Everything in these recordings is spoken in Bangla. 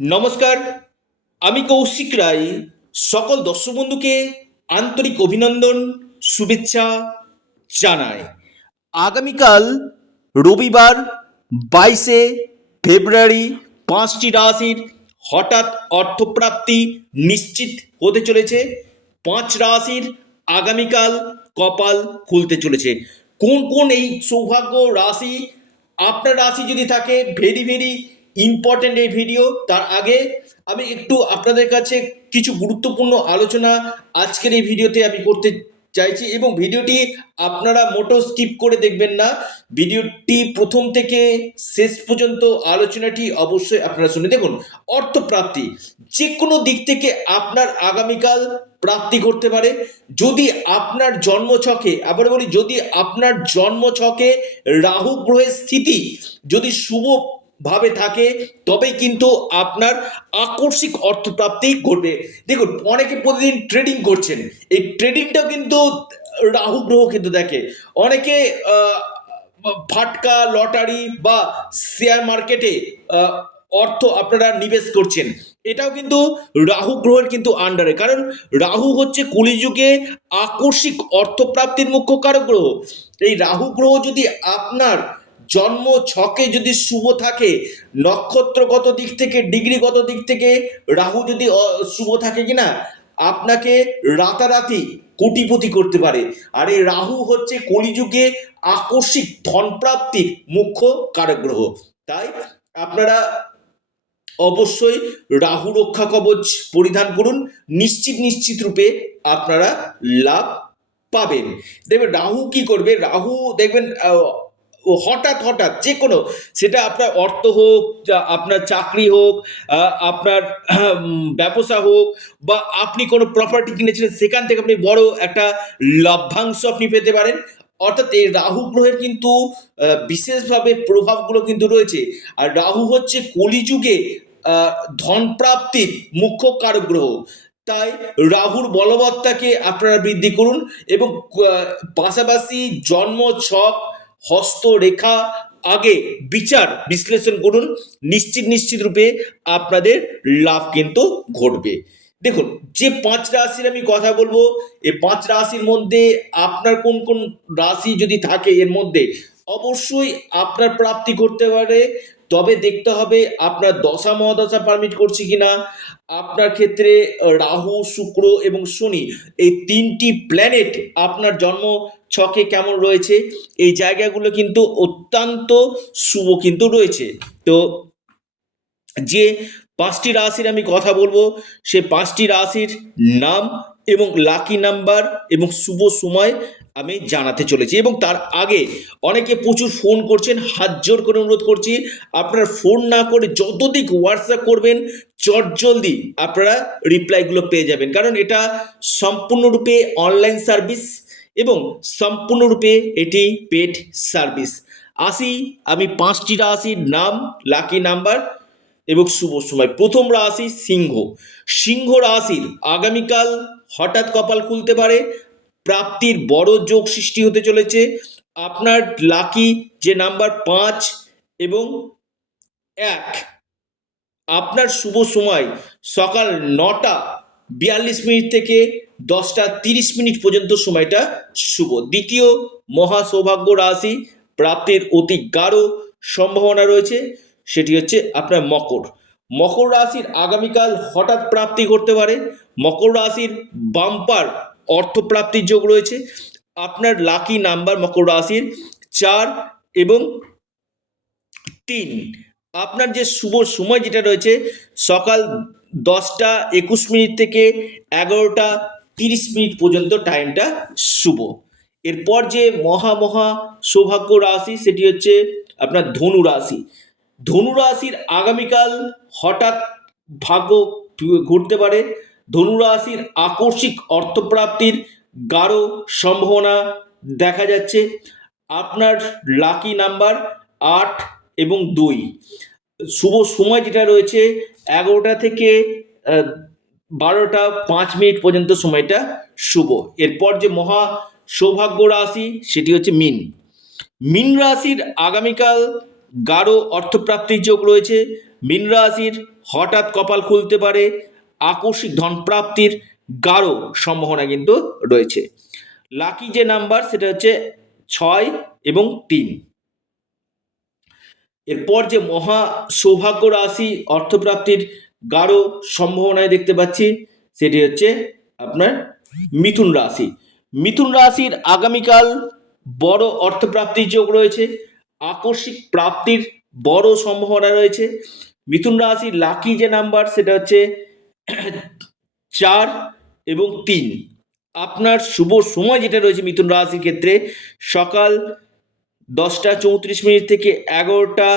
নমস্কার, আমি কৌশিক রায়। সকল দর্শক বন্ধুকে আন্তরিক অভিনন্দন, শুভেচ্ছা জানাই। আগামীকাল রবিবার 22শে ফেব্রুয়ারি 5টি রাশির হঠাৎ অর্থপ্রাপ্তি নিশ্চিত হতে চলেছে। 5 রাশির আগামীকাল কপাল খুলতে চলেছে। কোন কোন এই সৌভাগ্য রাশি? আপনার রাশি যদি থাকে, ভেরি ভেরি ইম্পর্টেন্ট এই ভিডিও। তার আগে আমি একটু আপনাদের কাছে কিছু গুরুত্বপূর্ণ আলোচনা আজকের এই ভিডিওতে আমি করতে চাইছি, এবং ভিডিওটি আপনারা মোটেও স্কিপ করে দেখবেন না। ভিডিওটি প্রথম থেকে শেষ পর্যন্ত আলোচনাটি অবশ্যই আপনারা শুনে দেখুন। অর্থপ্রাপ্তি যে কোনো দিক থেকে আপনার আগামীকাল প্রাপ্তি করতে পারে। যদি আপনার জন্মছকে, আবার বলি, যদি আপনার জন্মছকে রাহু গ্রহের স্থিতি যদি শুভ ভাবে থাকে, তবে কিন্তু আপনার আকস্মিক অর্থপ্রাপ্তি ঘটবে। দেখুন, অনেকে প্রতিদিন ট্রেডিং করছেন, এই ট্রেডিংটাও কিন্তু রাহু গ্রহ কিন্তু দেখে। অনেকে ফাটকা লটারি বা শেয়ার মার্কেটে অর্থ আপনারা নিবেশ করছেন, এটাও কিন্তু রাহু গ্রহের কিন্তু আন্ডারে। কারণ রাহু হচ্ছে কলিযুগে আকস্মিক অর্থপ্রাপ্তির মুখ্য কারক গ্রহ। এই রাহু গ্রহ যদি আপনার জন্ম ছকে যদি শুভ থাকে, নক্ষত্রগত দিক থেকে, ডিগ্রিগত দিক থেকে রাহু যদি শুভ থাকে কিনা, আপনাকে রাতারাতি কোটিপতি করতে পারে। আর এই রাহু হচ্ছে কলিযুগে আকস্মিক ধনপ্রাপ্তির মুখ্য কারক গ্রহ। তাই আপনারা অবশ্যই রাহু রক্ষা কবচ পরিধান করুন। নিশ্চিত নিশ্চিত রূপে আপনারা লাভ পাবেন। দেখবেন রাহু কি করবে, রাহু দেখবেন হঠাৎ হঠাৎ যে কোনো, সেটা আপনার অর্থ হোক, আপনার চাকরি হোক, আপনার ব্যবসা হোক, বা আপনি কোনো প্রপার্টি কিনেছিলেন, সেখান থেকে আপনি বড় একটা লভ্যাংশ আপনি পেতে পারেন। অর্থাৎ এই রাহু গ্রহের কিন্তু বিশেষভাবে প্রভাবগুলো কিন্তু রয়েছে। আর রাহু হচ্ছে কলিযুগে ধন প্রাপ্তির মুখ্য কারক গ্রহ। তাই রাহুর বলবত্তাকে আপনারা বৃদ্ধি করুন, এবং পাশাপাশি জন্ম ছক, হস্তরেখা আগে বিচার বিশ্লেষণ করুন। নিশ্চিত নিশ্চিত রূপে আপনাদের লাভ কিন্তু ঘটবে। দেখুন, যে 5 রাশির আমি কথা বলবো, এই 5 রাশির মধ্যে আপনার কোন কোন রাশি যদি থাকে, এর মধ্যে অবশ্যই আপনার প্রাপ্তি করতে পারে। তবে দেখতে হবে আপনার দশা মহাদশা পারমিট করছে কিনা। আপনার ক্ষেত্রে রাহু, শুক্র এবং শনি, এই 3টি প্ল্যানেট আপনার জন্ম ছকে কেমন রয়েছে, এই জায়গাগুলো কিন্তু অত্যন্ত শুভ কিন্তু রয়েছে। তো যে 5টি রাশির আমি কথা বলবো, সে 5টি রাশির নাম এবং লাকি নাম্বার এবং শুভ সময় আমি জানাতে চলেছি। এবং তার আগে অনেকে প্রচুর ফোন করছেন, হাত জোর করে অনুরোধ করছি, আপনারা ফোন না করে যতদিক হোয়াটসঅ্যাপ করবেন, চটজলদি আপনারা রিপ্লাইগুলো পেয়ে যাবেন। কারণ এটা সম্পূর্ণরূপে অনলাইন সার্ভিস এবং সম্পূর্ণরূপে এটি পেড সার্ভিস। আসি আমি 5টি রাশির নাম, লাকি নাম্বার এবং শুভ সময়। প্রথম রাশি সিংহ। সিংহ রাশির আগামীকাল হঠাৎ কপাল খুলতে পারে, প্রাপ্তির বড় যোগ সৃষ্টি হতে চলেছে। আপনার লাকি যে নাম্বার 5 এবং 1। আপনার শুভ সময় সকাল 9টা 42 মিনিট থেকে 10টা 30 মিনিট পর্যন্ত সময়টা শুভ। দ্বিতীয় মহা সৌভাগ্য রাশি, প্রাপ্তির অতি গাঢ় সম্ভাবনা রয়েছে, সেটি হচ্ছে আপনার মকর। মকর রাশির আগামীকাল হঠাৎ প্রাপ্তি করতে পারে। মকর রাশির বাম্পার অর্থপ্রাপ্তির যোগ রয়েছে। আপনার লাকি নাম্বার মকর রাশির 4 এবং 3। আপনার যে শুভ সময় যেটা রয়েছে, সকাল 10টা 21 মিনিট থেকে 11টা 30 মিনিট পর্যন্ত টাইমটা শুভ। এরপর যে মহা সৌভাগ্য রাশি, সেটি হচ্ছে আপনার ধনু রাশি। ধনু রাশির আগামীকাল হঠাৎ ভাগ্য ঘুরতে পারে। ধনু রাশির আকস্মিক অর্থপ্রাপ্তির গাঢ় সম্ভাবনা দেখা যাচ্ছে। আপনার লাকি নাম্বার 8 এবং 2। শুভ সময় যেটা রয়েছে 11টা থেকে 12টা 5 মিনিট পর্যন্ত সময়টা শুভ। এরপর যে মহা সৌভাগ্য রাশি, সেটি হচ্ছে মীন। মীন রাশির আগামীকাল গাঢ় অর্থপ্রাপ্তির যোগ রয়েছে। মীন রাশির হঠাৎ কপাল খুলতে পারে, আকস্মিক ধন প্রাপ্তির গাঢ় সম্ভাবনা কিন্তু রয়েছে। লাকি যে নাম্বার সেটা হচ্ছে 6 এবং 3। এরপর যে মহা সৌভাগ্য রাশি অর্থপ্রাপ্তির গাঢ় সম্ভাবনায় দেখতে পাচ্ছি সেটি হচ্ছে আপনার মিথুন রাশি। মিথুন রাশির আগামীকাল বড় অর্থপ্রাপ্তির যোগ রয়েছে, আকস্মিক প্রাপ্তির বড় সম্ভাবনা রয়েছে। মিথুন রাশির লাকি যে নাম্বার সেটা হচ্ছে 4 এবং 3। আপনার শুভ সময় যেটা রয়েছে মিথুন রাশির ক্ষেত্রে সকাল 10টা 34 মিনিট থেকে 11টা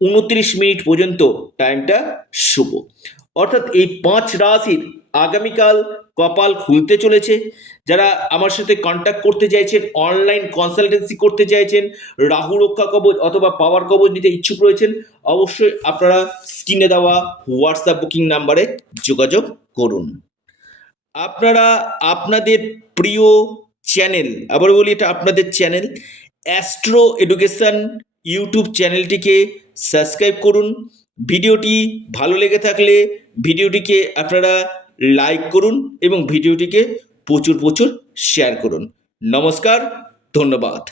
29 মিনিট পর্যন্ত টাইমটা শুভ। অর্থাৎ এই 5 রাশির আগামীকাল কপাল খুলতে চলেছে। যারা আমার সাথে কন্ট্যাক্ট করতে চাইছেন, অনলাইন কনসালটেন্সি করতে চাইছেন, রাহু রক্ষা কবচ অথবা পাওয়ার কবচ নিতে ইচ্ছুক রয়েছেন, অবশ্যই আপনারা স্ক্রিনে দেওয়া হোয়াটসঅ্যাপ বুকিং নাম্বারে যোগাযোগ করুন। আপনারা আপনাদের প্রিয় চ্যানেল, আবার বলি এটা আপনাদের চ্যানেল, অ্যাস্ট্রো এডুকেশন ইউটিউব চ্যানেলটিকে সাবস্ক্রাইব করুন। ভিডিওটি ভালো লেগে থাকলে ভিডিওটিকে আপনারা লাইক করুন এবং ভিডিওটিকে প্রচুর শেয়ার করুন। নমস্কার, ধন্যবাদ।